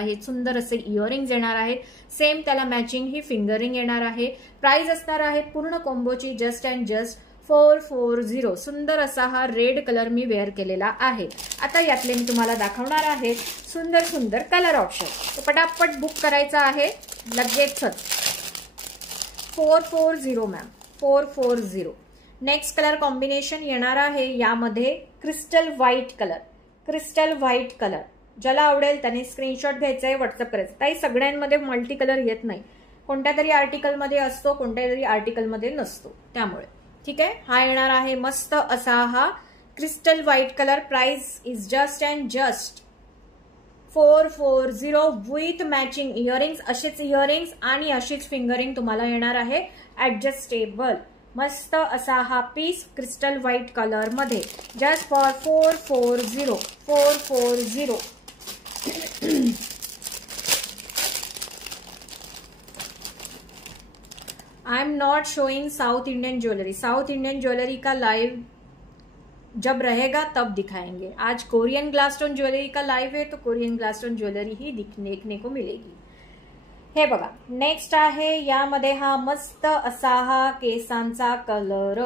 आहे. सुंदर असे इयरिंग्स येणार आहेत. सेम त्याला मॅचिंग ही फिंगरिंग येणार आहे. प्राइस असणार आहे पूर्ण कॉम्बोची जस्ट अँड जस्ट 440. सुंदर असा हा रेड कलर मी वेअर केलेला आहे. आता यातले मी तुम्हाला दाखवणार आहे सुंदर सुंदर कलर ऑप्शन. तो पटापट बुक करायचा आहे लगेचच. 440 मॅम, 440. नेक्स्ट कलर कॉम्बिनेशन येणार आहे यामध्ये crystal white colour. Crystal white colour ज्याला आवडेल त्याने स्क्रीनशॉट घ्यायचा आहे, व्हॉट्सअप करायचं. ताई सगळ्यांमध्ये मल्टी कलर येत नाही, कोणत्या तरी आर्टिकलमध्ये असतो, कोणत्या तरी आर्टिकलमध्ये नसतो, त्यामुळे ठीक आहे. हा येणार आहे मस्त असा हा crystal white colour. Price is just and just 440 with matching earrings. असेच इयरिंग्स आणि अशीच फिंगरिंग तुम्हाला येणार आहे ऍडजस्टेबल. मस्त असा हा पीस क्रिस्टल व्हाईट कलर मध्ये just for 440. 440. I am not showing south Indian jewellery. South Indian jewellery का लाइव जब रहेगा तब दिखाएंगे. आज कोरियन ग्लास स्टोन ज्वेलरी का लाइव है, तो कोरियन ग्लास स्टोन ज्वेलरी ही देखने को मिलेगी. हे बघा नेक्स्ट आहे यामध्ये हा मस्त असा हा केसांचा कलर.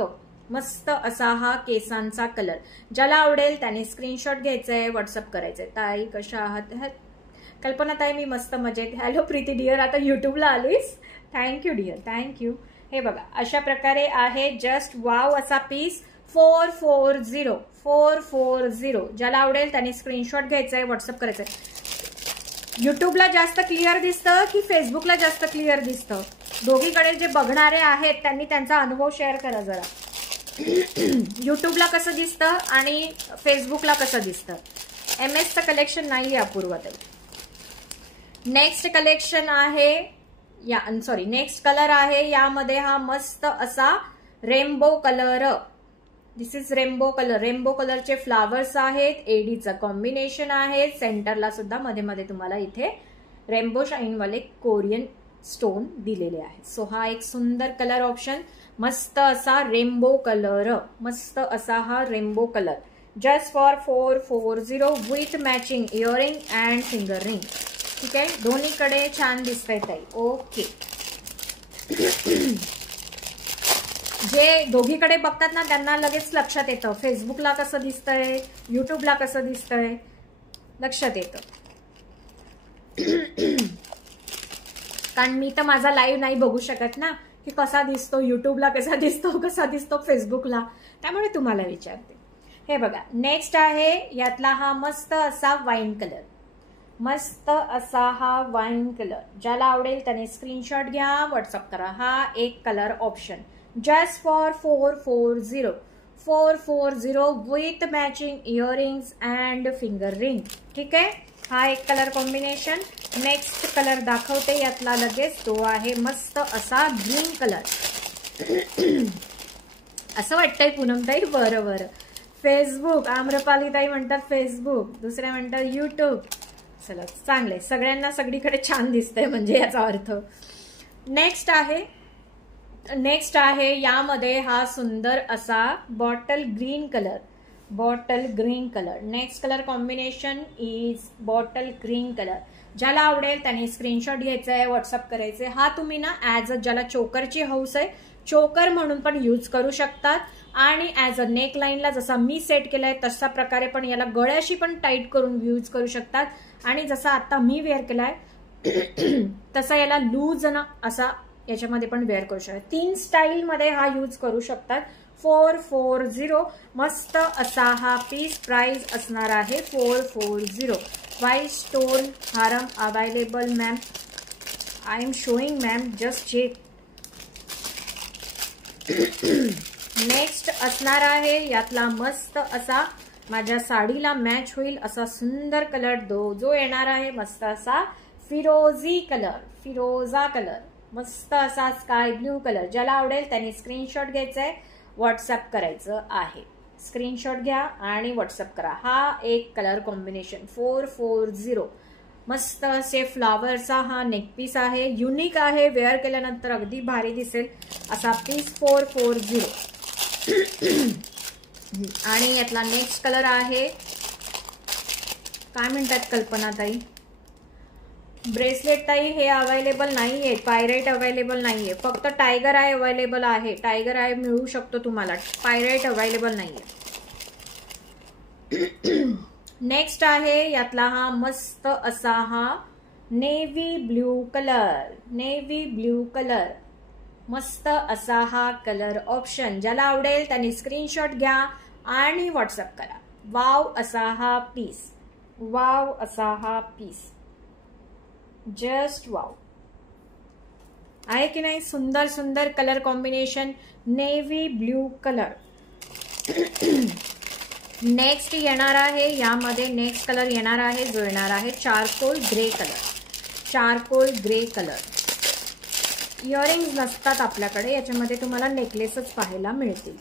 मस्त असा हा केसांचा कलर. ज्याला आवडेल त्याने स्क्रीनशॉट घ्यायचंय, व्हॉट्सअप करायचंय. ताई कशा आहात? कल्पना ताई मी मस्त मजेत. हॅलो प्रीती डिअर, आता युट्यूबला आलीस? Thank you dear, thank you. हे बघा अशा प्रकारे आहे जस्ट वाव असा पीस. 440. 440. ज्याला आवडेल त्याने स्क्रीनशॉट घ्यायचंय, व्हॉट्सअप करायचंय. युट्यूबला जास्त क्लिअर दिसतं की फेसबुकला जास्त क्लिअर दिसतं? दोघीकडे जे बघणारे आहेत त्यांनी त्यांचा अनुभव शेअर करा जरा. युट्यूबला कसं दिसतं आणि फेसबुकला कसं दिसतं? MS चं कलेक्शन नाहीये अपूर्वताई. नेक्स्ट कलेक्शन आहे नेक्स्ट कलर आहे यामध्ये हा मस्त असा rainbow colour. This is rainbow colour. Rainbow कलरचे फ्लावर्स आहेत, एडीचं कॉम्बिनेशन आहे. सेंटरला सुद्धा मध्ये मध्ये तुम्हाला इथे रेनबो शाईन वाले कोरियन स्टोन दिलेले आहेत. सो हा एक सुंदर कलर ऑप्शन. मस्त असा रेनबो कलर. मस्त असा हा rainbow colour just for 440 with matching earring and finger ring. ठीक आहे, दोन्हीकडे छान दिसतंय ताई. ओके. जे दोघीकडे बघतात ना त्यांना लगेच लक्षात येतं फेसबुकला कसं दिसतंय, युट्यूबला कसं दिसतंय, लक्षात येतं. कारण मी तर माझा लाईव्ह नाही बघू शकत ना की कसा दिसतो युट्यूबला, कसा दिसतो फेसबुकला, त्यामुळे तुम्हाला विचारते. हे बघा नेक्स्ट आहे यातला हा मस्त असा वाईन कलर. मस्त असा हा वाईन कलर. ज्याला आवडेल त्याने स्क्रीनशॉट घ्या, व्हॉट्सअप करा. हा एक colour option just for 440. 440 with matching earrings and finger ring. ठीक आहे, हा एक कलर कॉम्बिनेशन. नेक्स्ट कलर दाखवते यातला लगेच. तो आहे मस्त असा ग्रीन कलर. असं वाटतंय पूनमताई? बरं बरं. फेसबुक, आम्रपालीताई म्हणतात फेसबुक, दुसऱ्या म्हणतात युट्यूब. चला चांगलंय, सगळ्यांना सगळीकडे छान दिसतंय म्हणजे याचा अर्थ. नेक्स्ट आहे यामध्ये हा सुंदर असा bottle green colour. Bottle green colour. Next colour combination is bottle green colour. ज्याला आवडेल त्याने स्क्रीनशॉट घ्यायचा आहे, व्हॉट्सअप करायचे. हा तुम्ही ना ऍज अ ज्याला चोकरची हौस आहे चोकर म्हणून पण यूज करू शकतात आणि ऍज अ नेक लाईनला जसा मी सेट केलाय तशा प्रकारे पण याला गळ्याशी पण टाईट करून यूज करू शकतात. आणि जसा आता मी वेअर केलाय तसा याला लूज ना असा याच्यामध्ये पण वेअर करू शकतात. 3 स्टाईल मध्ये हा यूज करू शकतात. 440. मस्त असा हा पीस. प्राइस असणार आहे 440. व्हाईट स्टोन हारम available ma'am. I am showing ma'am, just check. Next असणार आहे यातला मस्त असा माझ्या साडीला मॅच होईल असा सुंदर कलर जो येणार आहे मस्त असा फिरोजी कलर. फिरोजा कलर. मस्त असा स्काय ब्ल्यू कलर. ज्याला आवडेल त्याने स्क्रीनशॉट घ्यायचाय, व्हॉट्सअप करायचं आहे. स्क्रीनशॉट घ्या आणि व्हॉट्सअप करा. हा एक कलर कॉम्बिनेशन 440. मस्त असे फ्लावरचा हा नेक पीस आहे. युनिक आहे, वेअर केल्यानंतर अगदी भारी दिसेल असा पीस 440. आणि यातला नेक्स्ट कलर आहे काय म्हणतात कल्पना ताई? ब्रेसलेट ताई हे अवेलेबल नाही आहे, पायरेट अवेलेबल नाही आहे, फक्त टायगर आय अवेलेबल आहे. टायगर आय मिळू शकतो तुम्हाला, पायरेट अवेलेबल नाही आहे. नेक्स्ट आहे यातला हा मस्त असा हा navy blue colour, navy blue colour, मस्त असा हा कलर ऑप्शन. ज्याला आवडेल त्यांनी स्क्रीनशॉट घ्या आणि व्हॉट्सअप करा. वाव असा हा पीस, वाव असा हा पीस, जस्ट वाव आहे की नाही. सुंदर सुंदर colour combination, navy blue colour. Next येणार आहे यामध्ये, नेक्स्ट कलर येणार आहे जो येणार आहे charcoal grey colour, charcoal grey colour. Earrings नसतात आपल्याकडे, याच्यामध्ये तुम्हाला नेकलेसच पाहायला मिळतील.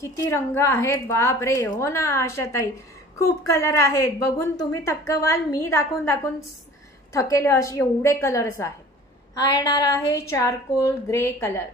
किती रंग आहेत बाप रे. हो ना आशाताई, खूप कलर आहेत. बघून तुम्ही थक्क व्हाल, मी दाखवून दाखवून थकेले असे एवढे कलर्स आहेत. हा येणार आहे चारकोल ग्रे कलर.